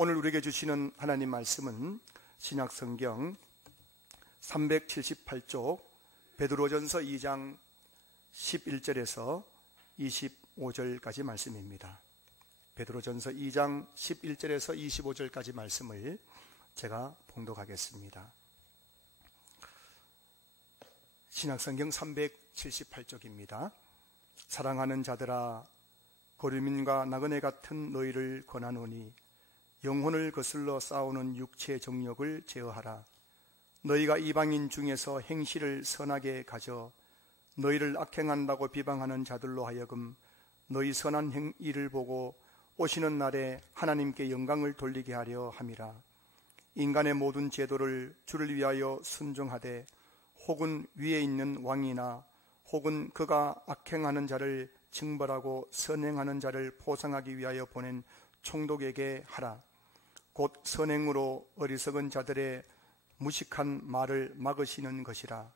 오늘 우리에게 주시는 하나님 말씀은 신약성경 378쪽 베드로전서 2장 11절에서 25절까지 말씀입니다. 베드로전서 2장 11절에서 25절까지 말씀을 제가 봉독하겠습니다. 신약성경 378쪽입니다. 사랑하는 자들아, 고르민과 나그네 같은 너희를 권하노니 영혼을 거슬러 싸우는 육체 정욕을 제어하라. 너희가 이방인 중에서 행실을 선하게 가져 너희를 악행한다고 비방하는 자들로 하여금 너희 선한 일을 보고 오시는 날에 하나님께 영광을 돌리게 하려 함이라. 인간의 모든 제도를 주를 위하여 순종하되 혹은 위에 있는 왕이나 혹은 그가 악행하는 자를 징벌하고 선행하는 자를 포상하기 위하여 보낸 총독에게 하라. 곧 선행으로 어리석은 자들의 무식한 말을 막으시는 것이라.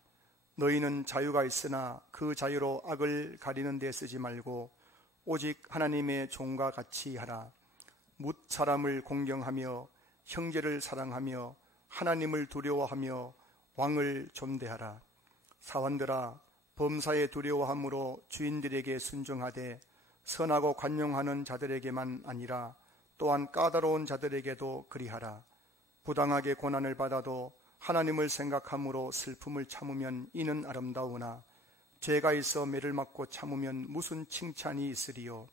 너희는 자유가 있으나 그 자유로 악을 가리는 데 쓰지 말고 오직 하나님의 종과 같이 하라. 뭇 사람을 공경하며 형제를 사랑하며 하나님을 두려워하며 왕을 존대하라. 사원들아, 범사에 두려워함으로 주인들에게 순종하되 선하고 관용하는 자들에게만 아니라 또한 까다로운 자들에게도 그리하라. 부당하게 고난을 받아도 하나님을 생각함으로 슬픔을 참으면 이는 아름다우나 죄가 있어 매를 맞고 참으면 무슨 칭찬이 있으리요.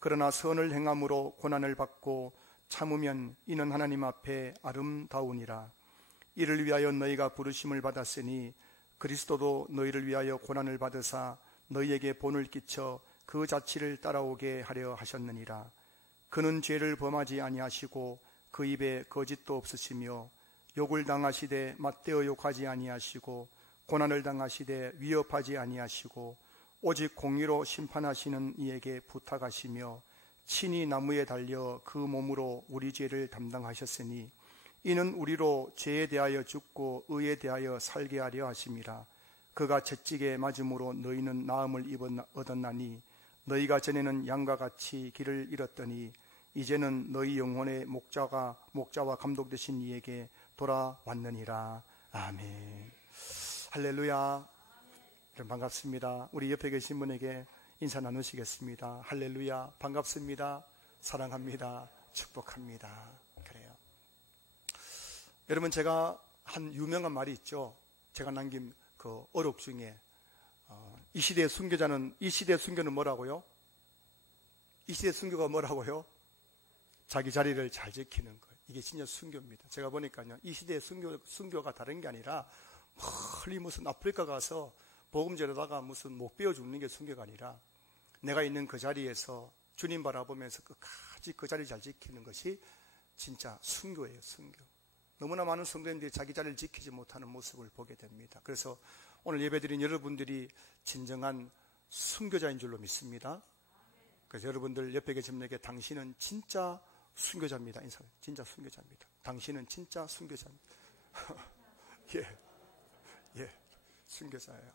그러나 선을 행함으로 고난을 받고 참으면 이는 하나님 앞에 아름다우니라. 이를 위하여 너희가 부르심을 받았으니 그리스도도 너희를 위하여 고난을 받으사 너희에게 본을 끼쳐 그 자취를 따라오게 하려 하셨느니라. 그는 죄를 범하지 아니하시고 그 입에 거짓도 없으시며 욕을 당하시되 맞대어 욕하지 아니하시고 고난을 당하시되 위협하지 아니하시고 오직 공의로 심판하시는 이에게 부탁하시며 친히 나무에 달려 그 몸으로 우리 죄를 담당하셨으니 이는 우리로 죄에 대하여 죽고 의에 대하여 살게 하려 하심이라. 그가 채찍에 맞음으로 너희는 나음을 얻었나니 너희가 전에는 양과 같이 길을 잃었더니 이제는 너희 영혼의 목자와 감독 되신 이에게 돌아왔느니라. 아멘. 할렐루야. 여러분 반갑습니다. 우리 옆에 계신 분에게 인사 나누시겠습니다. 할렐루야. 반갑습니다. 사랑합니다. 축복합니다. 그래요. 여러분, 제가 한 유명한 말이 있죠. 제가 남긴 그 어록 중에 이 시대의 순교는 뭐라고요? 이 시대의 순교가 뭐라고요? 자기 자리를 잘 지키는 거예요. 이게 진짜 순교입니다. 제가 보니까요, 이 시대의 순교가 다른 게 아니라 멀리 무슨 아프리카 가서 복음 전하다가 무슨 목 베어 죽는 게 순교가 아니라 내가 있는 그 자리에서 주님 바라보면서 끝까지 그 자리를 잘 지키는 것이 진짜 순교예요. 순교. 너무나 많은 성도님들이 자기 자리를 지키지 못하는 모습을 보게 됩니다. 그래서 오늘 예배드린 여러분들이 진정한 순교자인 줄로 믿습니다. 그래서 여러분들 옆에 계신 분에게 당신은 진짜 순교자입니다. 인사해. 진짜 순교자입니다. 당신은 진짜 순교자입니다. 예, 순교자예요.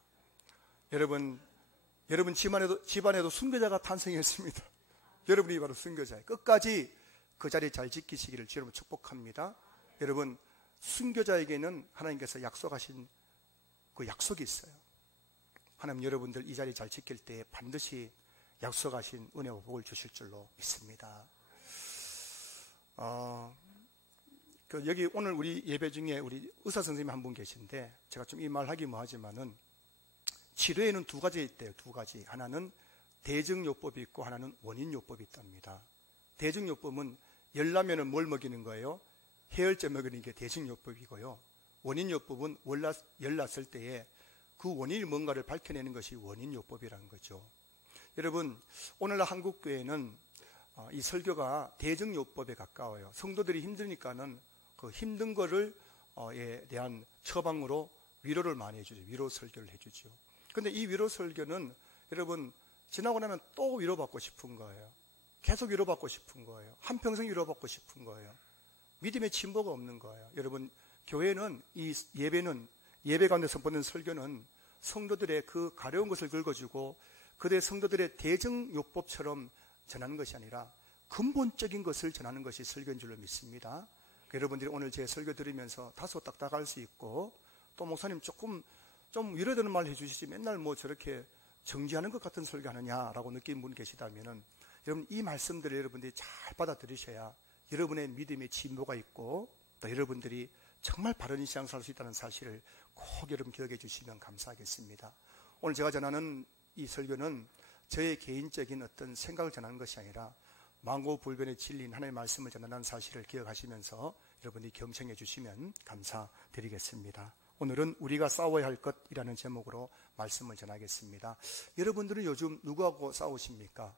여러분 집안에도 순교자가 탄생했습니다. 여러분이 바로 순교자예요. 끝까지 그 자리 잘 지키시기를 여러분 축복합니다. 여러분, 순교자에게는 하나님께서 약속하신 그 약속이 있어요. 하나님 여러분들 이 자리 잘 지킬 때 반드시 약속하신 은혜와 복을 주실 줄로 믿습니다. 여기 오늘 우리 예배 중에 우리 의사 선생님이 한 분 계신데 제가 좀 이 말 하기 뭐하지만은 치료에는 두 가지 있대요. 두 가지. 하나는 대증요법이 있고 하나는 원인요법이 있답니다. 대증요법은 열나면은 뭘 먹이는 거예요? 해열제 먹이는 게 대증요법이고요. 원인요법은 열 났을 때에 그 원인이 뭔가를 밝혀내는 것이 원인요법이라는 거죠. 여러분, 오늘날 한국교회는 이 설교가 대증요법에 가까워요. 성도들이 힘드니까는 그 힘든 거를 에 대한 처방으로 위로를 많이 해주죠. 위로 설교를 해주죠. 근데 이 위로 설교는 여러분 지나고 나면 또 위로받고 싶은 거예요. 계속 위로받고 싶은 거예요. 한평생 위로받고 싶은 거예요. 믿음의 진보가 없는 거예요. 여러분, 교회는 이 예배 가운데 선포하는 설교는 성도들의 그 가려운 것을 긁어주고 그들의 성도들의 대증요법처럼 전하는 것이 아니라 근본적인 것을 전하는 것이 설교인 줄로 믿습니다. 여러분들이 오늘 제 설교 들으면서 다소 딱딱할 수 있고, 또 목사님 조금 좀 위로되는 말 해주시지 맨날 뭐 저렇게 정지하는 것 같은 설교하느냐라고 느낀 분 계시다면은, 여러분 이 말씀들을 여러분들이 잘 받아들이셔야 여러분의 믿음의 진보가 있고, 또 여러분들이 정말 바른 신앙 살 수 있다는 사실을 꼭 여러분 기억해 주시면 감사하겠습니다. 오늘 제가 전하는 이 설교는 저의 개인적인 어떤 생각을 전하는 것이 아니라 만고불변의 진리인 하나님의 말씀을 전하는 사실을 기억하시면서 여러분이 경청해 주시면 감사드리겠습니다. 오늘은 우리가 싸워야 할 것이라는 제목으로 말씀을 전하겠습니다. 여러분들은 요즘 누구하고 싸우십니까?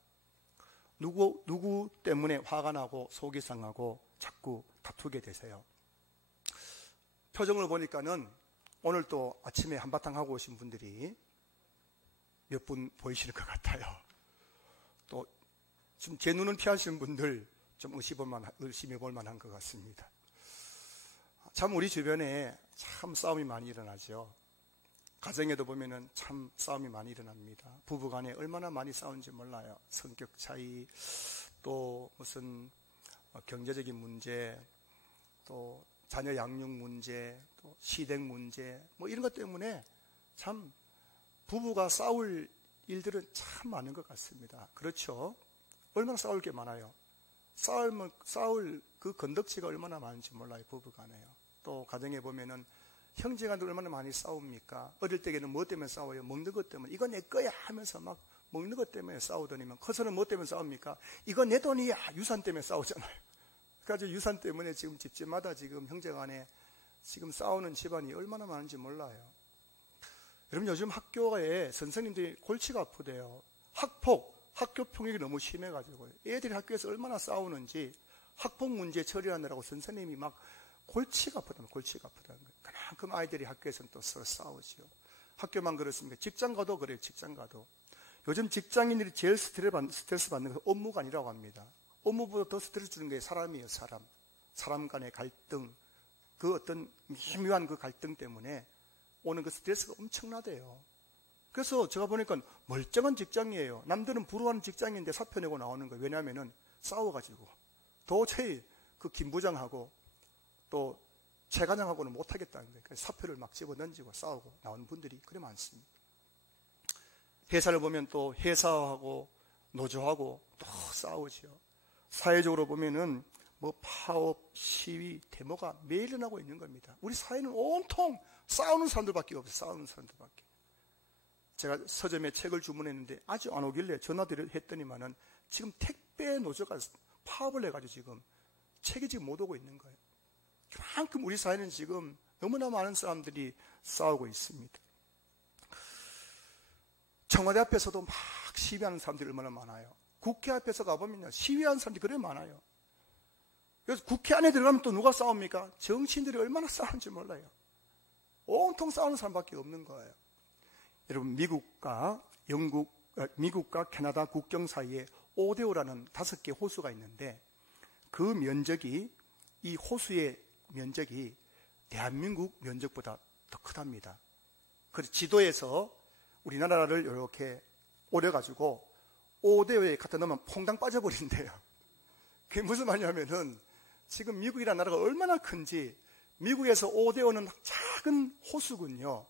누구 때문에 화가 나고 속이 상하고 자꾸 다투게 되세요? 표정을 보니까는 오늘 또 아침에 한바탕 하고 오신 분들이 몇 분 보이시는 것 같아요. 또 지금 제 눈은 피하시는 분들 좀 의심해 볼 만한 것 같습니다. 참 우리 주변에 참 싸움이 많이 일어나죠. 가정에도 보면은 참 싸움이 많이 일어납니다. 부부간에 얼마나 많이 싸우는지 몰라요. 성격 차이, 또 무슨 경제적인 문제, 또 자녀 양육 문제, 또 시댁 문제, 뭐 이런 것 때문에 참 부부가 싸울 일들은 참 많은 것 같습니다. 그렇죠? 얼마나 싸울 게 많아요. 싸울 그 건덕지가 얼마나 많은지 몰라요. 부부간에요. 또 가정에 보면은 형제간도 얼마나 많이 싸웁니까? 어릴 때에는 뭐 때문에 싸워요? 먹는 것 때문에. 이거 내 거야 하면서 막 먹는 것 때문에 싸우더니만 커서는 뭐 때문에 싸웁니까? 이거 내 돈이야. 유산 때문에 싸우잖아요. 그래서 유산 때문에 지금 집집마다 지금 형제간에 지금 싸우는 집안이 얼마나 많은지 몰라요. 여러분 요즘 학교에 선생님들이 골치가 아프대요. 학교 폭력이 너무 심해가지고 애들이 학교에서 얼마나 싸우는지 학폭 문제 처리하느라고 선생님이 막 골치가 아프다는 거예요. 그만큼 아이들이 학교에서는 또 서로 싸우죠. 학교만 그렇습니까? 직장 가도 그래요. 직장 가도. 요즘 직장인들이 제일 스트레스 받는 것은 업무가 아니라고 합니다. 업무보다 더 스트레스 주는 게 사람이에요. 사람 간의 갈등, 그 어떤 미묘한 그 갈등 때문에 오는 그 스트레스가 엄청나대요. 그래서 제가 보니까 멀쩡한 직장이에요. 남들은 부러워하는 직장인데 사표 내고 나오는 거예요. 왜냐하면은 싸워가지고 도저히 그 김 부장하고 또 최 과장하고는 못하겠다는 거예요. 그래서 사표를 막 집어던지고 싸우고 나오는 분들이 그래 많습니다. 회사를 보면 또 회사하고 노조하고 또 싸우죠. 사회적으로 보면은 뭐 파업, 시위, 데모가 매일 일어나고 있는 겁니다. 우리 사회는 온통 싸우는 사람들밖에 없어요. 싸우는 사람들밖에. 제가 서점에 책을 주문했는데 아직 안 오길래 전화를 했더니만은 지금 택배 노조가 파업을 해가지고 지금 책이 지금 못 오고 있는 거예요. 그만큼 우리 사회는 지금 너무나 많은 사람들이 싸우고 있습니다. 청와대 앞에서도 막 시위하는 사람들이 얼마나 많아요. 국회 앞에서 가보면 시위하는 사람들이 그래 많아요. 그래서 국회 안에 들어가면 또 누가 싸웁니까? 정치인들이 얼마나 싸우는지 몰라요. 온통 싸우는 사람밖에 없는 거예요. 여러분 미국과 캐나다 국경 사이에 오데오라는 5개 호수가 있는데 그 면적이 이 호수의 면적이 대한민국 면적보다 더 크답니다. 그래서 지도에서 우리나라를 이렇게 오려가지고 오데오에 갖다 넣으면 퐁당 빠져버린대요. 그게 무슨 말이냐면은 지금 미국이라는 나라가 얼마나 큰지 미국에서 오데오는 작은 호수군요.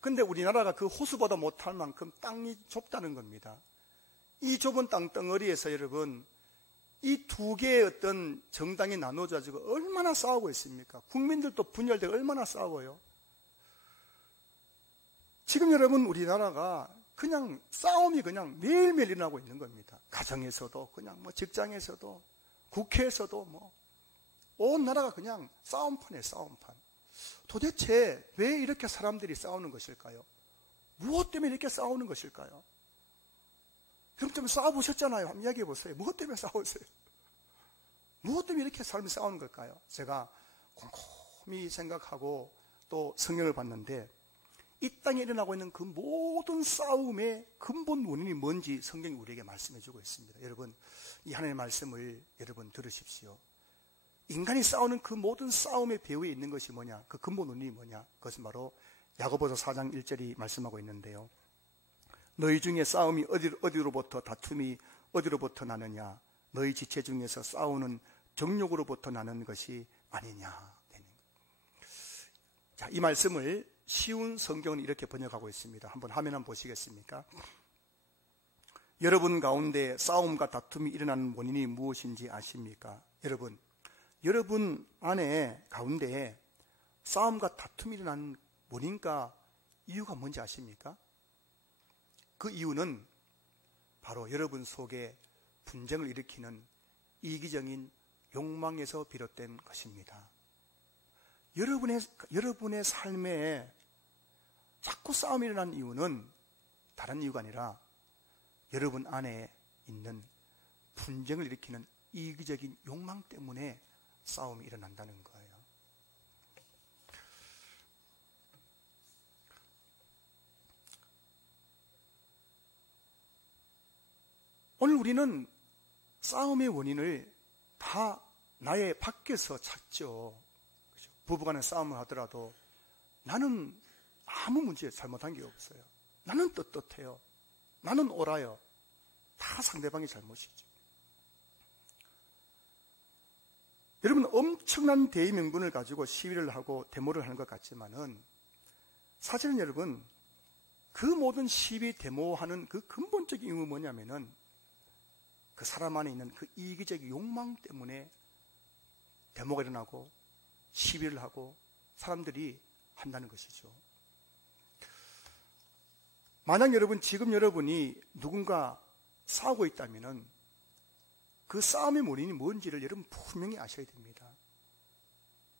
근데 우리나라가 그 호수보다 못할 만큼 땅이 좁다는 겁니다. 이 좁은 땅덩어리에서 여러분 이 두 개의 어떤 정당이 나눠져가지고 얼마나 싸우고 있습니까? 국민들도 분열되고 얼마나 싸워요? 지금 여러분 우리나라가 그냥 싸움이 그냥 매일매일 일어나고 있는 겁니다. 가정에서도 그냥 뭐 직장에서도 국회에서도 뭐 온 나라가 그냥 싸움판이에요. 싸움판. 도대체 왜 이렇게 사람들이 싸우는 것일까요? 무엇 때문에 이렇게 싸우는 것일까요? 그럼 좀 싸워보셨잖아요. 한번 이야기해 보세요. 무엇 때문에 싸우세요? 무엇 때문에 이렇게 사람이 싸우는 걸까요? 제가 곰곰이 생각하고 또 성경을 봤는데 이 땅에 일어나고 있는 그 모든 싸움의 근본 원인이 뭔지 성경이 우리에게 말씀해 주고 있습니다. 여러분 이 하나님의 말씀을 여러분 들으십시오. 인간이 싸우는 그 모든 싸움의 배후에 있는 것이 뭐냐? 그 근본 원인이 뭐냐? 그것은 바로 야고보서 4장 1절이 말씀하고 있는데요. 너희 중에 싸움이 어디로부터 다툼이 어디로부터 나느냐? 너희 지체 중에서 싸우는 정욕으로부터 나는 것이 아니냐. 자, 이 말씀을 쉬운 성경은 이렇게 번역하고 있습니다. 한번 화면 한번 보시겠습니까? 여러분 가운데 싸움과 다툼이 일어나는 원인이 무엇인지 아십니까? 여러분 안에 가운데 싸움과 다툼이 일어나는 원인과 이유가 뭔지 아십니까? 그 이유는 바로 여러분 속에 분쟁을 일으키는 이기적인 욕망에서 비롯된 것입니다. 여러분의 삶에 자꾸 싸움이 일어나는 이유는 다른 이유가 아니라 여러분 안에 있는 분쟁을 일으키는 이기적인 욕망 때문에 싸움이 일어난다는 거예요. 오늘 우리는 싸움의 원인을 다 나의 밖에서 찾죠. 부부간에 싸움을 하더라도 나는 아무 문제 잘못한 게 없어요. 나는 떳떳해요. 나는 옳아요. 다 상대방의 잘못이죠. 여러분, 엄청난 대의명분을 가지고 시위를 하고 데모를 하는 것 같지만은 사실은 여러분, 그 모든 시위 데모하는 그 근본적인 이유는 뭐냐면은 그 사람 안에 있는 그 이기적인 욕망 때문에 데모가 일어나고 시위를 하고 사람들이 한다는 것이죠. 만약 지금 여러분이 누군가 싸우고 있다면은 그 싸움의 원인이 뭔지를 여러분 분명히 아셔야 됩니다.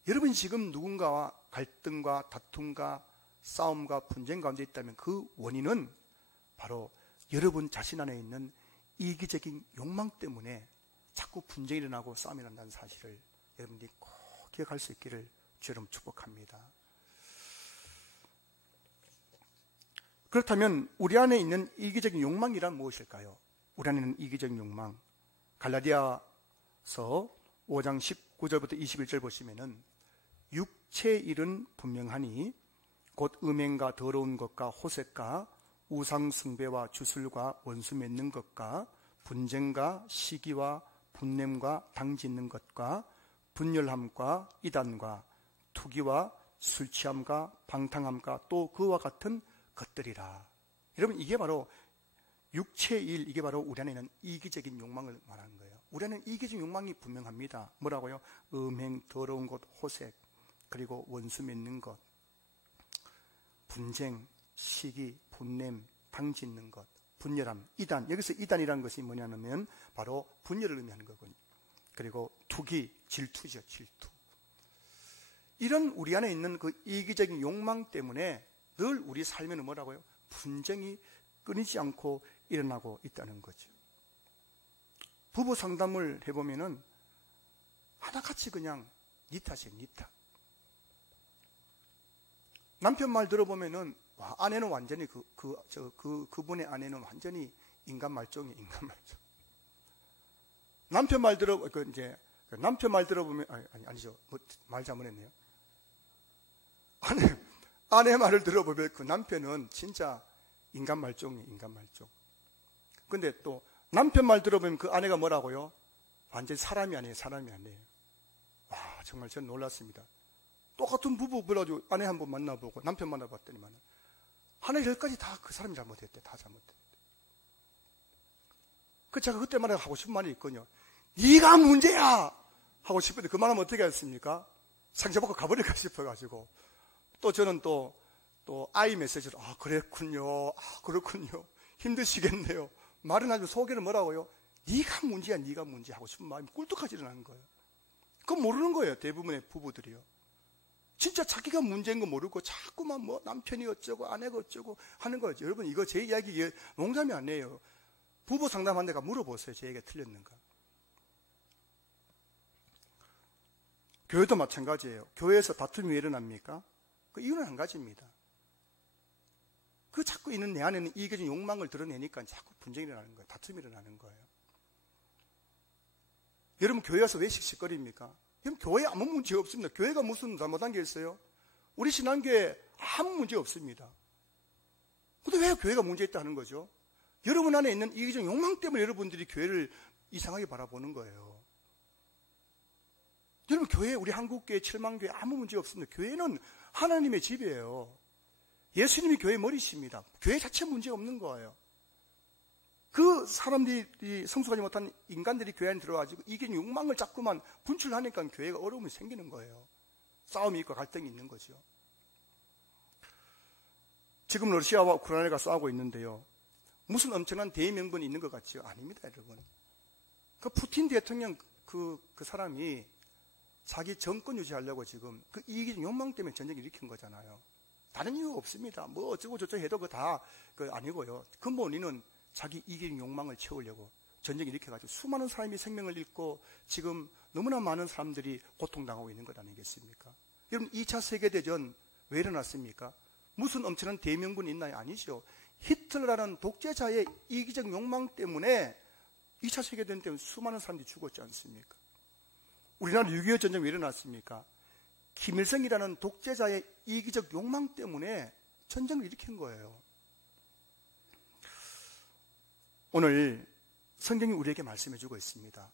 여러분이 지금 누군가와 갈등과 다툼과 싸움과 분쟁 가운데 있다면 그 원인은 바로 여러분 자신 안에 있는 이기적인 욕망 때문에 자꾸 분쟁이 일어나고 싸움이 일어난다는 사실을 여러분들이 꼭 기억할 수 있기를 주여름 축복합니다. 그렇다면 우리 안에 있는 이기적인 욕망이란 무엇일까요? 우리 안에 있는 이기적인 욕망, 갈라디아서 5장 19절부터 21절 보시면은 육체의 일은 분명하니 곧 음행과 더러운 것과 호색과 우상 숭배와 주술과 원수 맺는 것과 분쟁과 시기와 분냄과 당 짓는 것과 분열함과 이단과 투기와 술 취함과 방탕함과 또 그와 같은 것들이라. 여러분, 이게 바로 육체의 일, 이게 바로 우리 안에 있는 이기적인 욕망을 말하는 거예요. 우리 안에는 이기적인 욕망이 분명합니다. 뭐라고요? 음행, 더러운 것, 호색, 그리고 원수 맺는 것, 분쟁, 시기, 분냄, 당 짓는 것, 분열함, 이단. 여기서 이단이라는 것이 뭐냐면 바로 분열을 의미하는 거군요. 그리고 투기, 질투죠, 질투. 이런 우리 안에 있는 그 이기적인 욕망 때문에 늘 우리 삶에는 뭐라고요? 분쟁이 끊이지 않고 일어나고 있다는 거죠. 부부 상담을 해보면은 하나같이 그냥 니 탓이에요, 니 탓. 남편 말 들어보면은 와, 아내는 완전히 그분의 아내는 완전히 인간 말종이에요, 인간 말종. 남편 말 들어보면 아니죠, 말 잘못했네요. 아내 말을 들어보면 그 남편은 진짜 인간 말종이에요, 인간 말종. 근데 또 남편 말 들어보면 그 아내가 뭐라고요? 완전히 사람이 아니에요, 사람이 아니에요. 와, 정말 저는 놀랐습니다. 똑같은 부부 불러가지고 아내 한번 만나보고 남편 만나봤더니만 하나 열까지 다 그 사람이 잘못했대, 다 잘못했대. 그 제가 그때마다 하고 싶은 말이 있거든요. 네가 문제야! 하고 싶은데 그 말하면 어떻게 했습니까? 상처받고 가버릴까 싶어가지고 또 저는 또 아이 메시지로 그랬군요, 그렇군요, 힘드시겠네요. 말은 아주 속에는 뭐라고요? 네가 문제야, 네가 문제 하고 싶은 마음이 꿀떡하지 않는 거예요. 그건 모르는 거예요, 대부분의 부부들이요. 진짜 자기가 문제인 거 모르고 자꾸만 뭐 남편이 어쩌고 아내가 어쩌고 하는 거죠. 여러분, 이거 제 이야기 농담이 아니에요. 부부 상담한 데가 물어보세요, 제 얘기가 틀렸는가. 교회도 마찬가지예요. 교회에서 다툼이 왜 일어납니까? 그 이유는 한 가지입니다. 그 자꾸 있는 내 안에는 이기적인 욕망을 드러내니까 자꾸 분쟁이 일어나는 거예요. 다툼이 일어나는 거예요. 여러분, 교회 와서 왜 씩씩거립니까? 여러분, 교회에 아무 문제 없습니다. 교회가 무슨 잘못한 게 있어요? 우리 신앙교회에 아무 문제 없습니다. 근데 왜 교회가 문제 있다 하는 거죠? 여러분 안에 있는 이기적인 욕망 때문에 여러분들이 교회를 이상하게 바라보는 거예요. 여러분, 교회, 우리 한국교회, 칠만교회 아무 문제 없습니다. 교회는 하나님의 집이에요. 예수님이 교회 머리십니다. 교회 자체 문제 없는 거예요. 그 사람들이 성숙하지 못한 인간들이 교회 안에 들어와가지고 이게 욕망을 자꾸만 분출하니까 교회가 어려움이 생기는 거예요. 싸움이 있고 갈등이 있는 거죠. 지금 러시아와 우크라이나가 싸우고 있는데요. 무슨 엄청난 대의명분이 있는 것 같지요? 아닙니다, 여러분. 그 푸틴 대통령 그 사람이 자기 정권 유지하려고 지금 그 이기적 욕망 때문에 전쟁을 일으킨 거잖아요. 다른 이유 없습니다. 뭐 어쩌고 저쩌고 해도 그거 다 아니고요. 근본 원인은 자기 이기적 욕망을 채우려고 전쟁을 일으켜가지고 수많은 사람이 생명을 잃고 지금 너무나 많은 사람들이 고통당하고 있는 것 아니겠습니까? 여러분, 2차 세계대전 왜 일어났습니까? 무슨 엄청난 대명분이 있나요? 아니죠. 히틀러라는 독재자의 이기적 욕망 때문에 2차 세계대전 때문에 수많은 사람들이 죽었지 않습니까? 우리나라 6.25 전쟁 왜 일어났습니까? 김일성이라는 독재자의 이기적 욕망 때문에 전쟁을 일으킨 거예요. 오늘 성경이 우리에게 말씀해 주고 있습니다.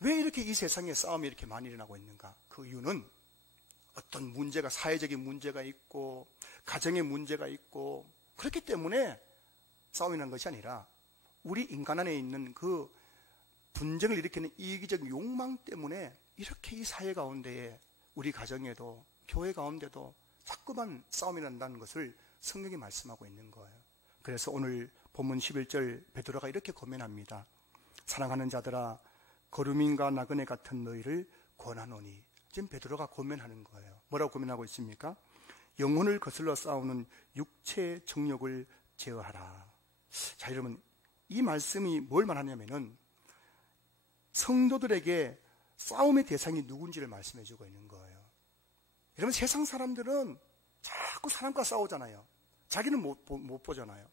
왜 이렇게 이 세상에 싸움이 이렇게 많이 일어나고 있는가? 그 이유는 어떤 문제가, 사회적인 문제가 있고 가정의 문제가 있고 그렇기 때문에 싸움이 나는 것이 아니라 우리 인간 안에 있는 그 분쟁을 일으키는 이기적 욕망 때문에 이렇게 이 사회 가운데에 우리 가정에도 교회 가운데도 자꾸만 싸움이 난다는 것을 성경이 말씀하고 있는 거예요. 그래서 오늘 본문 11절 베드로가 이렇게 고면합니다. 사랑하는 자들아, 거루민과 나그네 같은 너희를 권하노니. 지금 베드로가 고면하는 거예요. 뭐라고 고면하고 있습니까? 영혼을 거슬러 싸우는 육체의 정욕을 제어하라. 자, 여러분, 이 말씀이 뭘 말하냐면은 성도들에게 싸움의 대상이 누군지를 말씀해 주고 있는 거예요. 여러분, 세상 사람들은 자꾸 사람과 싸우잖아요. 자기는 못 보잖아요.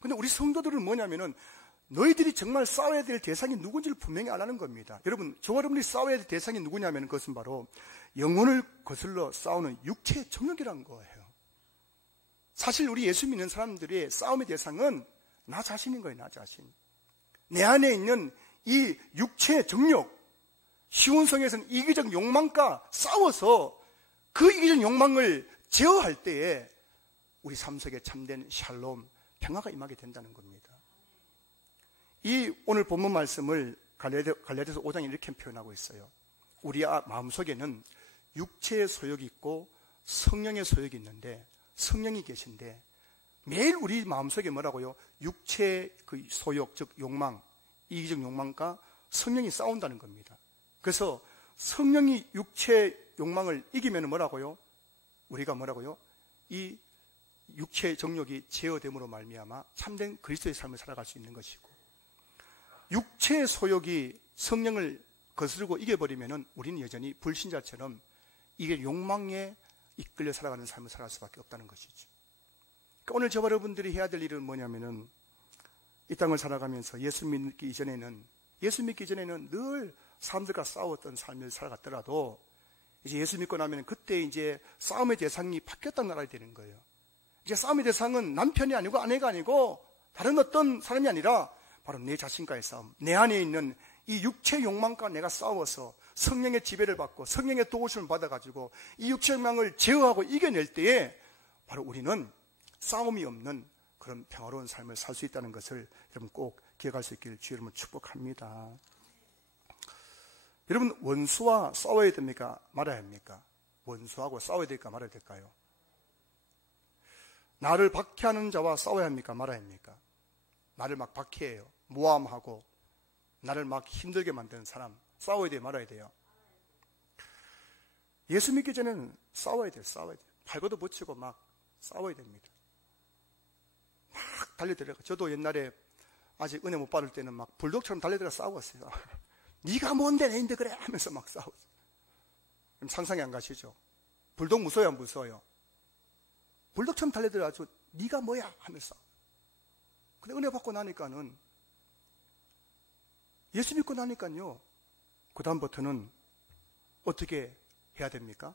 근데 우리 성도들은 뭐냐면은 너희들이 정말 싸워야 될 대상이 누군지를 분명히 알아는 겁니다. 여러분, 저와 여러분이 싸워야 될 대상이 누구냐면 그것은 바로 영혼을 거슬러 싸우는 육체의 정욕이라는 거예요. 사실 우리 예수 믿는 사람들의 싸움의 대상은 나 자신인 거예요. 나 자신. 내 안에 있는 이 육체의 정욕, 시온성에서는 이기적 욕망과 싸워서 그 이기적 욕망을 제어할 때에 우리 삶 속에 참된 샬롬, 평화가 임하게 된다는 겁니다. 이 오늘 본문 말씀을 갈라디아서 5장에 이렇게 표현하고 있어요. 우리 마음속에는 육체의 소욕이 있고 성령의 소욕이 있는데, 성령이 계신데 매일 우리 마음속에 뭐라고요? 육체의 그 소욕, 즉 욕망, 이기적 욕망과 성령이 싸운다는 겁니다. 그래서 성령이 육체의 욕망을 이기면 뭐라고요? 우리가 뭐라고요? 이 육체의 정욕이 제어됨으로 말미암아 참된 그리스도의 삶을 살아갈 수 있는 것이고, 육체의 소욕이 성령을 거스르고 이겨버리면 우리는 여전히 불신자처럼 이게 욕망에 이끌려 살아가는 삶을 살아갈 수밖에 없다는 것이죠. 그러니까 오늘 저와 여러분들이 해야 될 일은 뭐냐면은 이 땅을 살아가면서 예수 믿기 이전에는 늘 사람들과 싸웠던 삶을 살아갔더라도 이제 예수 믿고 나면 그때 이제 싸움의 대상이 바뀌었다는 알아야 되는 거예요. 이제 싸움의 대상은 남편이 아니고 아내가 아니고 다른 어떤 사람이 아니라 바로 내 자신과의 싸움, 내 안에 있는 이 육체 욕망과 내가 싸워서 성령의 지배를 받고 성령의 도우심을 받아가지고 이 육체 욕망을 제어하고 이겨낼 때에 바로 우리는 싸움이 없는 그런 평화로운 삶을 살 수 있다는 것을 여러분 꼭 기억할 수 있기를 주의 이름으로 축복합니다. 여러분, 원수와 싸워야 됩니까? 말아야 합니까? 원수하고 싸워야 될까 말아야 될까요? 나를 박해하는 자와 싸워야 합니까? 말아야 합니까? 나를 막 박해해요. 모함하고 나를 막 힘들게 만드는 사람 싸워야 돼요? 말아야 돼요? 예수 믿기 전에는 싸워야 돼요. 발버둥 붙이고 막 싸워야 됩니다. 막 달려들어가. 저도 옛날에 아직 은혜 못 받을 때는 막 불독처럼 달려들어 싸웠어요. 네가 뭔데 내인데 그래 하면서 막 싸웠어요. 그럼 상상이 안 가시죠? 불독 무서워요, 안 무서워요? 불독처럼 달려들어가지고 네가 뭐야 하면서. 근데 은혜 받고 나니까는, 예수 믿고 나니까요, 그 다음부터는 어떻게 해야 됩니까?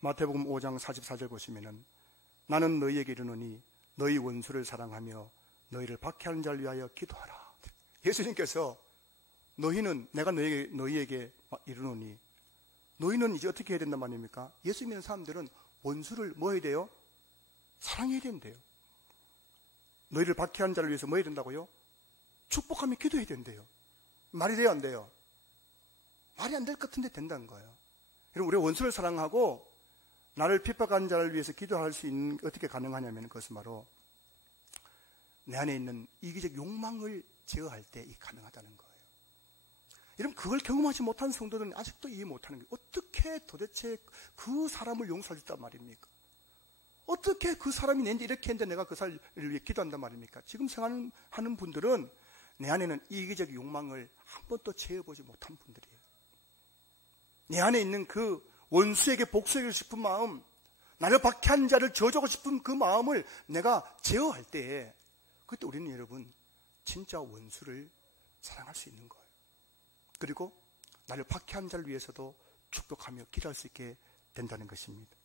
마태복음 5장 44절 보시면은 나는 너희에게 이르노니 너희 원수를 사랑하며 너희를 박해하는 자를 위하여 기도하라. 예수님께서 너희는 내가 너희에게 이르노니, 너희는 이제 어떻게 해야 된단 말입니까? 예수 믿는 사람들은 원수를 뭐 해야 돼요? 사랑해야 된대요. 너희를 박해한 자를 위해서 뭐 해야 된다고요? 축복하며 기도해야 된대요. 말이 돼요, 안 돼요? 말이 안 될 것 같은데 된다는 거예요. 여러분, 우리가 원수를 사랑하고 나를 핍박한 자를 위해서 기도할 수 있는, 어떻게 가능하냐면 그것은 바로 내 안에 있는 이기적 욕망을 제어할 때 가능하다는 거예요. 여러분, 그걸 경험하지 못한 성도들은 아직도 이해 못하는 거예요. 어떻게 도대체 그 사람을 용서할 수 있단 말입니까? 어떻게 그 사람이 내인데 이렇게 했는데 내가 그 사람을 위해 기도한단 말입니까? 지금 생각하는 분들은 내 안에는 이기적 욕망을 한 번도 제어보지 못한 분들이에요. 내 안에 있는 그 원수에게 복수하고 싶은 마음, 나를 박해한 자를 저주하고 싶은 그 마음을 내가 제어할 때에, 그때 우리는 여러분 진짜 원수를 사랑할 수 있는 거예요. 그리고 나를 박해한 자를 위해서도 축복하며 기도할 수 있게 된다는 것입니다.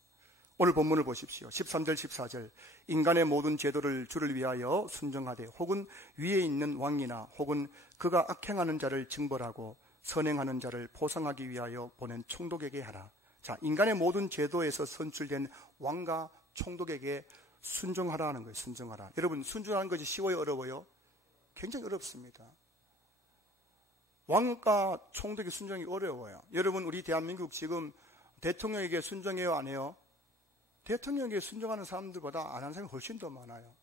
오늘 본문을 보십시오. 13절 14절 인간의 모든 제도를 주를 위하여 순종하되 혹은 위에 있는 왕이나 혹은 그가 악행하는 자를 징벌하고 선행하는 자를 보상하기 위하여 보낸 총독에게 하라. 자, 인간의 모든 제도에서 선출된 왕과 총독에게 순종하라는 거예요. 순종하라. 여러분, 순종하는 것이 쉬워요, 어려워요? 굉장히 어렵습니다. 왕과 총독의 순종이 어려워요. 여러분, 우리 대한민국 지금 대통령에게 순종해요, 안 해요? 대통령에게 순종하는 사람들보다 안 하는 사람이 훨씬 더 많아요.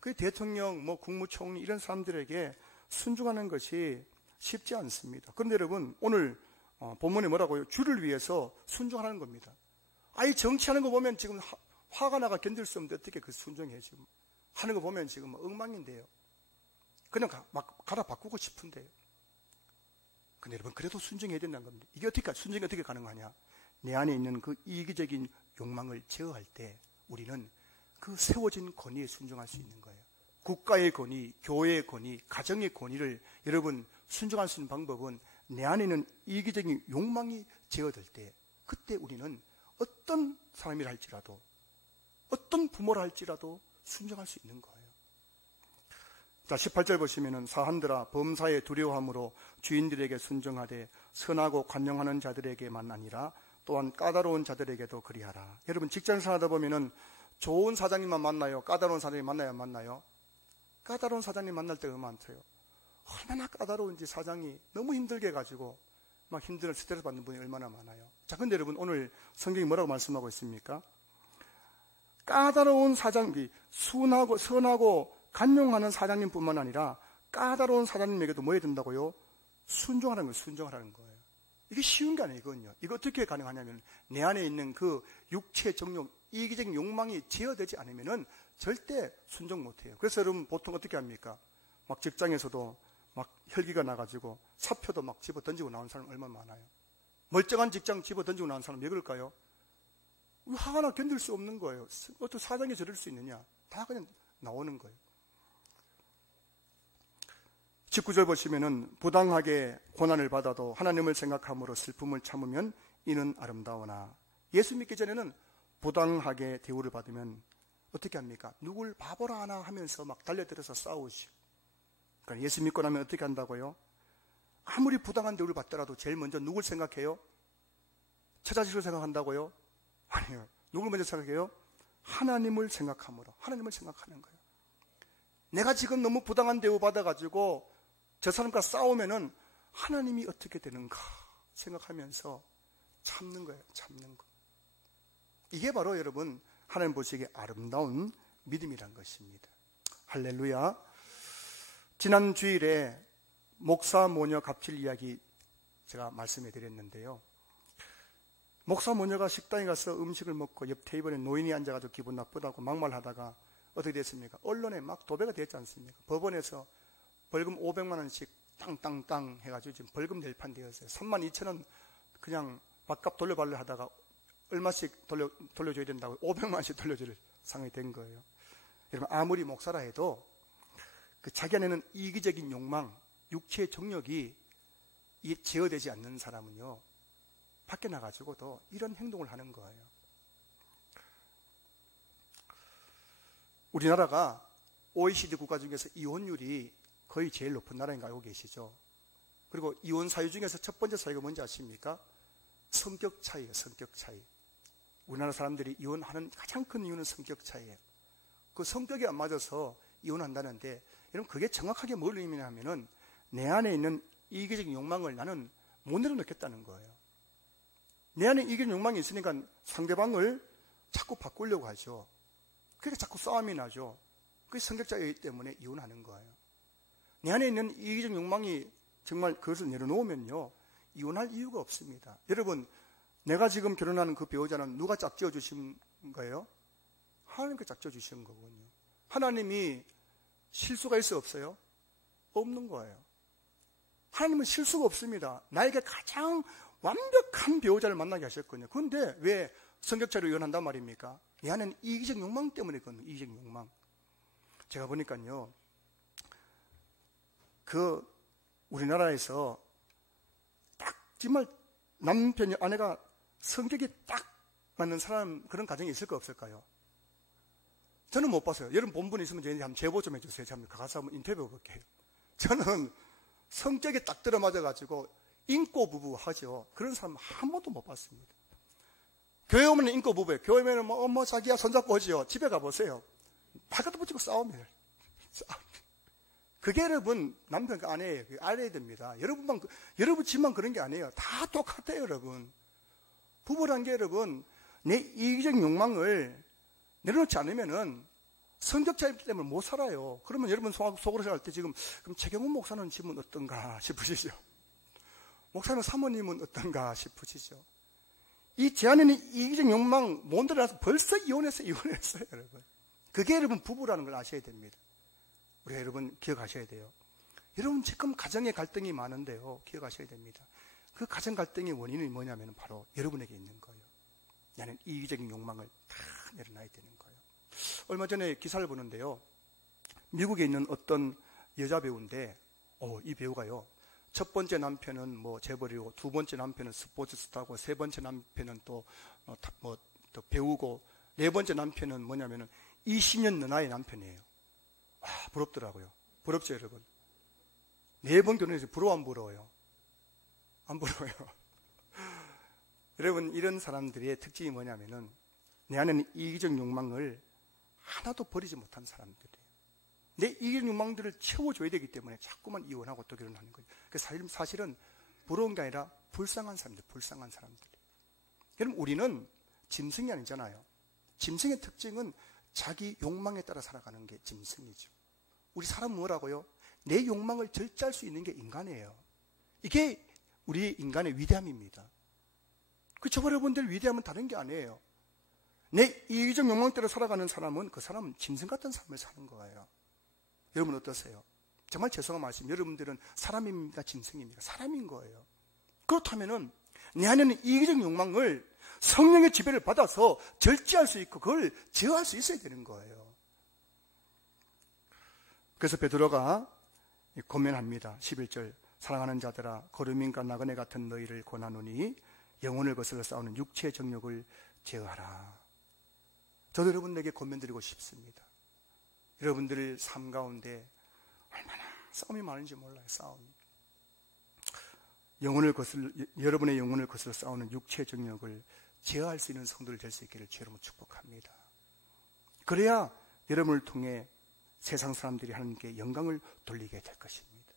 그 대통령, 국무총리 이런 사람들에게 순종하는 것이 쉽지 않습니다. 그런데 여러분, 오늘 본문에 뭐라고요? 주를 위해서 순종하는 겁니다. 아이 정치하는 거 보면 지금 화가 나가 견딜 수 없는데 어떻게 그 순종해 지금 하는 거 보면 지금 엉망인데요. 그냥 막 갈아 바꾸고 싶은데요. 근데 여러분, 그래도 순종해야 된다는 겁니다. 이게 순종이 어떻게 가능하냐? 내 안에 있는 그 이기적인 욕망을 제어할 때 우리는 그 세워진 권위에 순종할 수 있는 거예요. 국가의 권위, 교회의 권위, 가정의 권위를 여러분 순종할 수 있는 방법은 내 안에 있는 이기적인 욕망이 제어될 때, 그때 우리는 어떤 사람이라 할지라도, 어떤 부모라 할지라도 순종할 수 있는 거예요. 자, 18절 보시면은 사한들아 범사에 두려워함으로 주인들에게 순종하되 선하고 관용하는 자들에게만 아니라 또한 까다로운 자들에게도 그리하라. 여러분, 직장에서 하다 보면은 좋은 사장님만 만나요? 까다로운 사장님 만나요? 안 만나요? 까다로운 사장님 만날 때가 많대요. 얼마나 까다로운지 사장이 너무 힘들게 해가지고 막 힘들어 스트레스 받는 분이 얼마나 많아요. 자, 근데 여러분, 오늘 성경이 뭐라고 말씀하고 있습니까? 까다로운 사장이 순하고 선하고 간용하는 사장님뿐만 아니라 까다로운 사장님에게도 뭐 해야 된다고요? 순종하라는 거예요. 순종하라는 거예요. 이게 쉬운 게 아니에요. 이거 어떻게 가능하냐면 내 안에 있는 그 육체 정욕, 이기적인 욕망이 제어되지 않으면은 절대 순종 못해요. 그래서 여러분 보통 어떻게 합니까? 막 직장에서도 막 혈기가 나가지고 사표도 막 집어 던지고 나온 사람 얼마나 많아요. 멀쩡한 직장 집어 던지고 나온 사람 왜 그럴까요? 화가 나 견딜 수 없는 거예요. 어떻게 사장이 저럴 수 있느냐? 다 그냥 나오는 거예요. 19절 보시면은 부당하게 고난을 받아도 하나님을 생각함으로 슬픔을 참으면 이는 아름다우나. 예수 믿기 전에는 부당하게 대우를 받으면 어떻게 합니까? 누굴 바보라 하나 하면서 막 달려들어서 싸우시고. 그러니까 예수 믿고 나면 어떻게 한다고요? 아무리 부당한 대우를 받더라도 제일 먼저 누굴 생각해요? 처자식을 생각한다고요? 아니요. 누굴 먼저 생각해요? 하나님을 생각함으로. 하나님을 생각하는 거예요. 내가 지금 너무 부당한 대우 받아가지고 저 사람과 싸우면은 하나님이 어떻게 되는가 생각하면서 참는 거예요. 참는 거. 이게 바로 여러분 하나님 보시기에 아름다운 믿음이란 것입니다. 할렐루야. 지난 주일에 목사 모녀 갑질 이야기 제가 말씀해 드렸는데요. 목사 모녀가 식당에 가서 음식을 먹고 옆 테이블에 노인이 앉아가지고 기분 나쁘다고 막말하다가 어떻게 됐습니까? 언론에 막 도배가 됐지 않습니까? 법원에서 벌금 500만 원씩 땅땅땅 해가지고 지금 벌금 낼 판 되었어요. 32,000원 그냥 밥값 돌려받으려 하다가 얼마씩 돌려줘야 된다고 500만 원씩 돌려줄 상황이 된 거예요. 여러분, 아무리 목사라 해도 그 자기 안에는 이기적인 욕망, 육체의 정욕이 제어되지 않는 사람은요, 밖에 나가지고도 이런 행동을 하는 거예요. 우리나라가 OECD 국가 중에서 이혼율이 거의 제일 높은 나라인 거 알고 계시죠? 그리고 이혼 사유 중에서 첫 번째 사유가 뭔지 아십니까? 성격 차이예요. 성격 차이. 우리나라 사람들이 이혼하는 가장 큰 이유는 성격 차이예요. 그 성격이 안 맞아서 이혼한다는데, 여러분 그게 정확하게 뭘 의미하냐면은 내 안에 있는 이기적인 욕망을 나는 못 내려놓겠다는 거예요. 내 안에 이기적인 욕망이 있으니까 상대방을 자꾸 바꾸려고 하죠. 그러니까 자꾸 싸움이 나죠. 그게 성격 차이이기 때문에 이혼하는 거예요. 내 안에 있는 이기적인 욕망이 정말 그것을 내려놓으면요, 이혼할 이유가 없습니다. 여러분, 내가 지금 결혼하는 그 배우자는 누가 짝지어 주신 거예요? 하나님께 짝지어 주신 거군요. 하나님이 실수가 있어 없어요? 없는 거예요. 하나님은 실수가 없습니다. 나에게 가장 완벽한 배우자를 만나게 하셨거든요. 그런데 왜 성격차로 이혼한단 말입니까? 내 안에는 이기적 욕망 때문에 그거는 이기적 욕망. 제가 보니까요, 우리나라에서 딱 정말 남편이 아내가 성격이 딱 맞는 사람, 그런 가정이 있을까 없을까요? 저는 못 봤어요. 여러분 본 분 있으면 저희한테 한번 제보 좀 해주세요. 제가 가서 한번 인터뷰해 볼게요. 저는 성격이 딱 들어맞아가지고 인꼬 부부 하죠. 그런 사람 한 번도 못 봤습니다. 교회 오면 인꼬 부부예요. 교회 오면 뭐 자기야 손잡고 오지요. 집에 가보세요. 발가락 붙이고 싸웁니다. 그게 여러분 남편과 아내예요. 알아야 됩니다. 여러분 집만 그런 게 아니에요. 다 똑같아요, 여러분. 부부란 게 여러분, 내 이기적 욕망을 내려놓지 않으면은 성격 차이 때문에 못 살아요. 그러면 여러분 속으로 생각할 때 지금, 그럼 최경훈 목사는 집은 어떤가 싶으시죠? 목사님 사모님은 어떤가 싶으시죠? 제 안에는 이기적 욕망 못 들어서 벌써 이혼했어요, 여러분. 그게 여러분 부부라는 걸 아셔야 됩니다. 우리 여러분 기억하셔야 돼요. 여러분 지금 가정에 갈등이 많은데요, 기억하셔야 됩니다. 그 가정 갈등의 원인이 뭐냐면 바로 여러분에게 있는 거예요. 나는 이기적인 욕망을 다 내려놔야 되는 거예요. 얼마 전에 기사를 보는데요, 미국에 있는 어떤 여자 배우인데, 이 배우가요, 첫 번째 남편은 뭐 재벌이고, 두 번째 남편은 스포츠 스타고, 세 번째 남편은 또 배우고, 네 번째 남편은 뭐냐면은 20년 너나의 남편이에요. 부럽더라고요. 부럽죠, 여러분? 4번 결혼해서 부러워 안 부러워요? 안 부러워요. 여러분, 이런 사람들의 특징이 뭐냐면은 내 안에는 이기적 욕망을 하나도 버리지 못한 사람들이에요. 내 이기적 욕망들을 채워줘야 되기 때문에 자꾸만 이혼하고 또 결혼하는 거예요. 사실은 부러운 게 아니라 불쌍한 사람들. 여러분, 우리는 짐승이 아니잖아요. 짐승의 특징은 자기 욕망에 따라 살아가는 게 짐승이죠. 우리 사람은 뭐라고요? 내 욕망을 절제할 수 있는 게 인간이에요. 이게 우리 인간의 위대함입니다. 저와 여러분들 위대함은 다른 게 아니에요. 내 이기적 욕망대로 살아가는 사람은 그 사람은 짐승 같은 삶을 사는 거예요. 여러분 어떠세요? 정말 죄송한 말씀, 여러분들은 사람입니까? 짐승입니까? 사람인 거예요. 그렇다면은 내 안에는 이기적 욕망을 성령의 지배를 받아서 절제할 수 있고 그걸 제어할 수 있어야 되는 거예요. 그래서 베드로가 권면합니다. 11절, 사랑하는 자들아, 거루민과 나그네 같은 너희를 권하노니 영혼을 거슬러 싸우는 육체의 정욕을 제어하라. 저도 여러분에게 권면드리고 싶습니다. 여러분들 삶 가운데 얼마나 싸움이 많은지 몰라요. 싸움이. 여러분의 영혼을 거슬러 싸우는 육체의 정욕을 제어할 수 있는 성도를 될 수 있기를 주의 이름으로 축복합니다. 그래야 여러분을 통해 세상 사람들이 하나님께 영광을 돌리게 될 것입니다.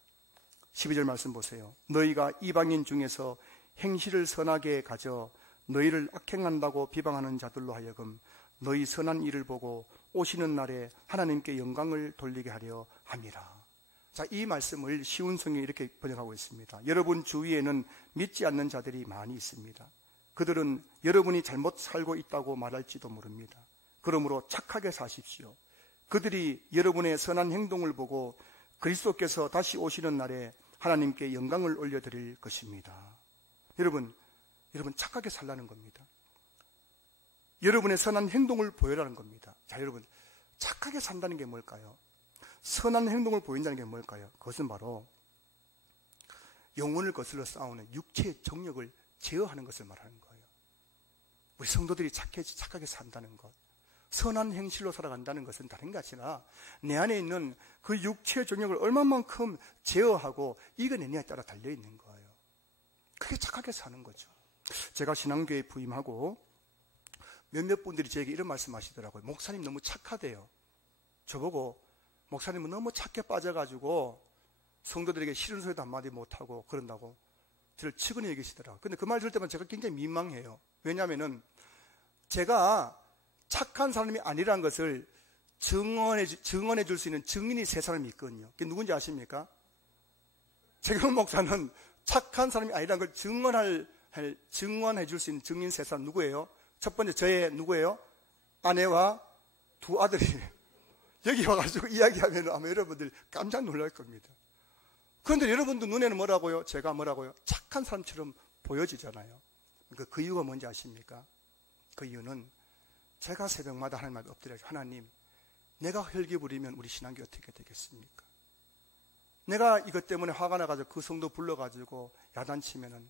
12절 말씀 보세요. 너희가 이방인 중에서 행실을 선하게 가져 너희를 악행한다고 비방하는 자들로 하여금 너희 선한 일을 보고 오시는 날에 하나님께 영광을 돌리게 하려 함이라. 자, 이 말씀을 쉬운 성경에 이렇게 번역하고 있습니다. 여러분 주위에는 믿지 않는 자들이 많이 있습니다. 그들은 여러분이 잘못 살고 있다고 말할지도 모릅니다. 그러므로 착하게 사십시오. 그들이 여러분의 선한 행동을 보고 그리스도께서 다시 오시는 날에 하나님께 영광을 올려드릴 것입니다. 여러분 착하게 살라는 겁니다. 여러분의 선한 행동을 보여라는 겁니다. 자, 여러분, 착하게 산다는 게 뭘까요? 선한 행동을 보인다는 게 뭘까요? 그것은 바로 영혼을 거슬러 싸우는 육체의 정욕을 제어하는 것을 말하는 거예요. 우리 성도들이 착하게 산다는 것, 선한 행실로 살아간다는 것은 다른 것이 아니라 내 안에 있는 그 육체의 종력을 얼마만큼 제어하고 이겨내냐에 따라 달려있는 거예요. 그게 착하게 사는 거죠. 제가 신앙교회에 부임하고 몇몇 분들이 저에게 이런 말씀 하시더라고요. 목사님 너무 착하대요. 저보고 목사님은 너무 착해 빠져가지고 성도들에게 싫은 소리도 한마디 못하고 그런다고 저를 측은히 얘기하시더라고요. 근데 그 말 들을 때만 제가 굉장히 민망해요. 왜냐하면은 제가 착한 사람이 아니라는 것을 증언해 줄 수 있는 증인이 세 사람이 있거든요. 그게 누군지 아십니까? 최경원 목사는 착한 사람이 아니라는 걸 증언해 줄 수 있는 증인 세 사람 누구예요? 첫 번째 저의 누구예요? 아내와 두 아들이 여기 와가지고 이야기하면 아마 여러분들 깜짝 놀랄 겁니다. 그런데 여러분들 눈에는 뭐라고요? 제가 뭐라고요? 착한 사람처럼 보여지잖아요. 그 이유가 뭔지 아십니까? 그 이유는 제가 새벽마다 하나님 앞에 엎드려서 하나님, 내가 혈기 부리면 우리 신앙이 어떻게 되겠습니까? 내가 이것 때문에 화가 나가지고 그 성도 불러가지고 야단치면은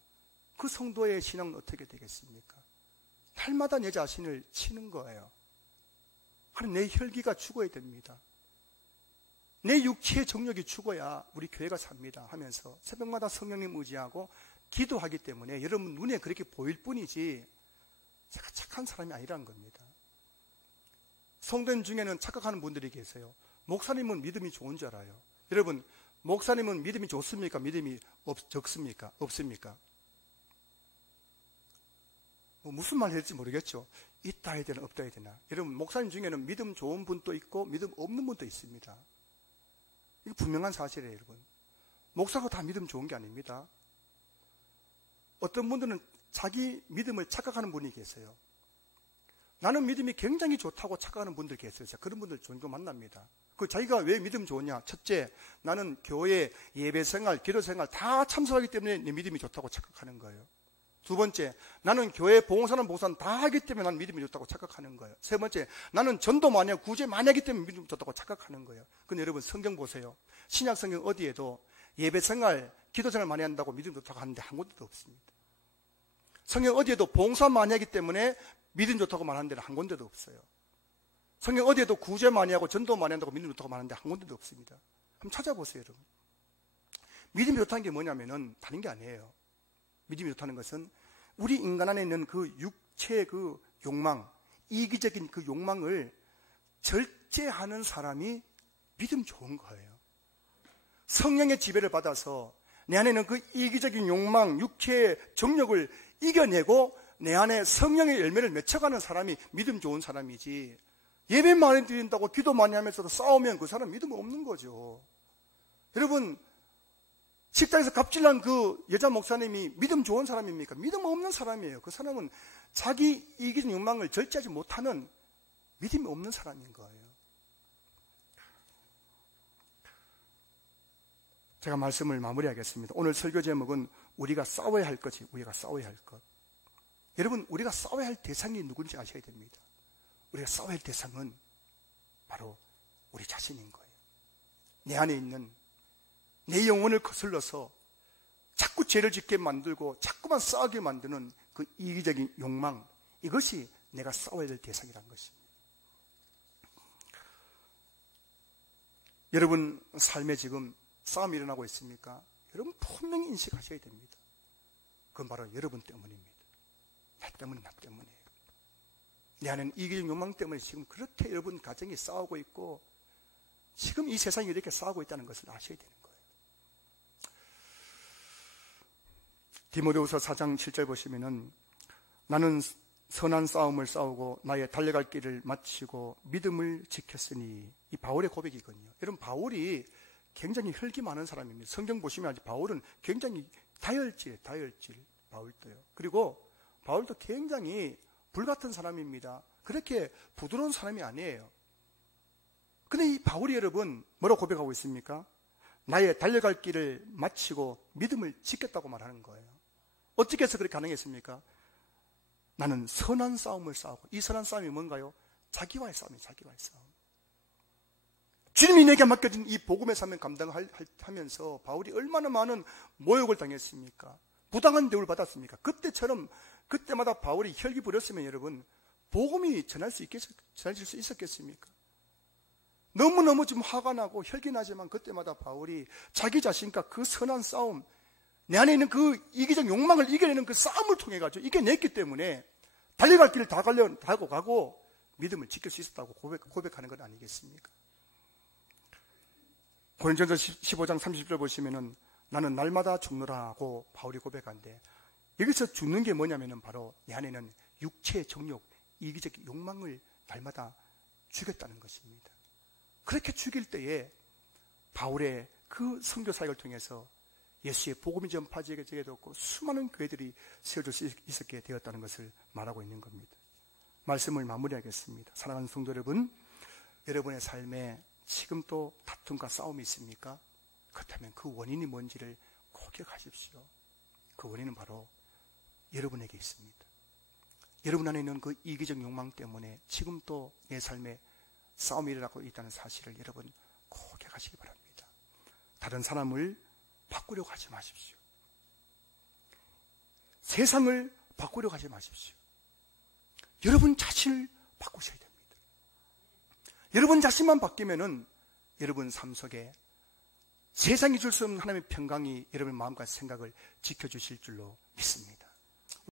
그 성도의 신앙은 어떻게 되겠습니까? 날마다 내 자신을 치는 거예요. 하나님, 내 혈기가 죽어야 됩니다. 내 육체의 정력이 죽어야 우리 교회가 삽니다 하면서 새벽마다 성령님 의지하고 기도하기 때문에 여러분 눈에 그렇게 보일 뿐이지 제가 착한 사람이 아니라는 겁니다. 성도님 중에는 착각하는 분들이 계세요. 목사님은 믿음이 좋은 줄 알아요. 여러분, 목사님은 믿음이 좋습니까? 믿음이 적습니까? 없습니까? 무슨 말 할지 모르겠죠. 있다 해야 되나 없다 해야 되나. 여러분, 목사님 중에는 믿음 좋은 분도 있고 믿음 없는 분도 있습니다. 이거 분명한 사실이에요. 여러분, 목사가 다 믿음 좋은 게 아닙니다. 어떤 분들은 자기 믿음을 착각하는 분이 계세요. 나는 믿음이 굉장히 좋다고 착각하는 분들 계세요. 그런 분들 종종 만납니다. 그 자기가 왜 믿음 좋냐? 첫째, 나는 교회 예배생활, 기도생활 다 참석하기 때문에 내 믿음이 좋다고 착각하는 거예요. 두 번째, 나는 교회 봉사는 다 하기 때문에 나는 믿음이 좋다고 착각하는 거예요. 세 번째, 나는 전도 많이 하고 구제 많이 하기 때문에 믿음이 좋다고 착각하는 거예요. 근데 여러분, 성경 보세요. 신약 성경 어디에도 예배생활, 기도생활 많이 한다고 믿음이 좋다고 하는데 한 곳도 없습니다. 성경 어디에도 봉사 많이 하기 때문에 믿음 좋다고 말하는 데는 한 군데도 없어요. 성경 어디에도 구제 많이 하고 전도 많이 한다고 믿음 좋다고 말하는 데 한 군데도 없습니다. 한번 찾아보세요, 여러분. 믿음이 좋다는 게 뭐냐면은 다른 게 아니에요. 믿음이 좋다는 것은 우리 인간 안에 있는 그 육체의 그 욕망, 이기적인 그 욕망을 절제하는 사람이 믿음 좋은 거예요. 성령의 지배를 받아서 내 안에 있는 그 이기적인 욕망, 육체의 정욕을 이겨내고 내 안에 성령의 열매를 맺혀가는 사람이 믿음 좋은 사람이지, 예배 많이 드린다고 기도 많이 하면서도 싸우면 그 사람 믿음 없는 거죠. 여러분, 식당에서 갑질난 그 여자 목사님이 믿음 좋은 사람입니까? 믿음 없는 사람이에요. 그 사람은 자기 이기적인 욕망을 절제하지 못하는 믿음이 없는 사람인 거예요. 제가 말씀을 마무리하겠습니다. 오늘 설교 제목은 우리가 싸워야 할 것이 우리가 싸워야 할 것. 여러분, 우리가 싸워야 할 대상이 누군지 아셔야 됩니다. 우리가 싸워야 할 대상은 바로 우리 자신인 거예요. 내 안에 있는 내 영혼을 거슬러서 자꾸 죄를 짓게 만들고 자꾸만 싸우게 만드는 그 이기적인 욕망, 이것이 내가 싸워야 될 대상이라는 것입니다. 여러분 삶에 지금 싸움이 일어나고 있습니까? 여러분 분명히 인식하셔야 됩니다. 그건 바로 여러분 때문입니다. 나 때문이에요. 내 안에는 이기적인 욕망 때문에 지금 그렇게 여러분 가정이 싸우고 있고 지금 이 세상이 이렇게 싸우고 있다는 것을 아셔야 되는 거예요. 디모데후서 4장 7절 보시면은 나는 선한 싸움을 싸우고 나의 달려갈 길을 마치고 믿음을 지켰으니, 이 바울의 고백이거든요. 여러분, 바울이 굉장히 혈기 많은 사람입니다. 성경 보시면 바울은 굉장히 다혈질 바울도요. 그리고 바울도 굉장히 불같은 사람입니다. 그렇게 부드러운 사람이 아니에요. 근데 이 바울이 여러분 뭐라고 고백하고 있습니까? 나의 달려갈 길을 마치고 믿음을 지켰다고 말하는 거예요. 어떻게 해서 그렇게 가능했습니까? 나는 선한 싸움을 싸우고, 이 선한 싸움이 뭔가요? 자기와의 싸움이에요. 자기와의 싸움. 주님이 내게 맡겨진 이 복음의 삶을 감당하면서 바울이 얼마나 많은 모욕을 당했습니까? 부당한 대우를 받았습니까? 그때마다 바울이 혈기 부렸으면 여러분 복음이 전해질 수 있었겠습니까? 너무너무 지금 화가 나고 혈기 나지만 그때마다 바울이 자기 자신과 그 선한 싸움, 내 안에 있는 그 이기적 욕망을 이겨내는 그 싸움을 통해 가지고 이겨냈기 때문에 달려갈 길을 다 가고 믿음을 지킬 수 있었다고 고백하는 것 아니겠습니까? 고린도전서 15장 30절 보시면은 나는 날마다 죽노라고 바울이 고백하는데, 여기서 죽는 게 뭐냐면은 바로 내 안에는 육체의 정욕, 이기적 욕망을 날마다 죽였다는 것입니다. 그렇게 죽일 때에 바울의 그 선교 사역을 통해서 예수의 복음이 전파되게 되었고 수많은 교회들이 세워질 수 있었게 되었다는 것을 말하고 있는 겁니다. 말씀을 마무리하겠습니다. 사랑하는 성도 여러분, 여러분의 삶에 지금 또 다툼과 싸움이 있습니까? 그렇다면 그 원인이 뭔지를 꼭 기억하십시오. 그 원인은 바로 여러분에게 있습니다. 여러분 안에 있는 그 이기적 욕망 때문에 지금 또 내 삶에 싸움이 일어나고 있다는 사실을 여러분 꼭 기억하시기 바랍니다. 다른 사람을 바꾸려고 하지 마십시오. 세상을 바꾸려고 하지 마십시오. 여러분 자신을 바꾸셔야 됩니다. 여러분 자신만 바뀌면은 여러분 삶 속에 세상이 줄 수 없는 하나님의 평강이 여러분 마음과 생각을 지켜주실 줄로 믿습니다.